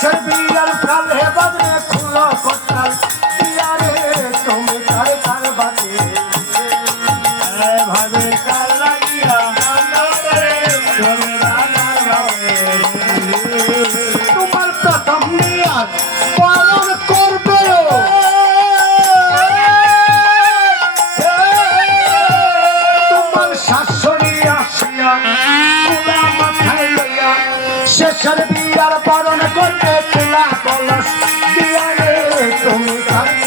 Serbi খোলা কলস দিয়ারে তুমি তোমার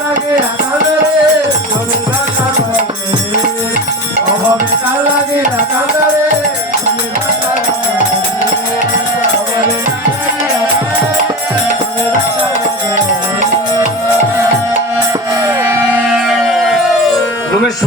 লাগে রাখা রে ধরে রাখা লাগে। অভাবে তা লাগে রাখা রে রমেশ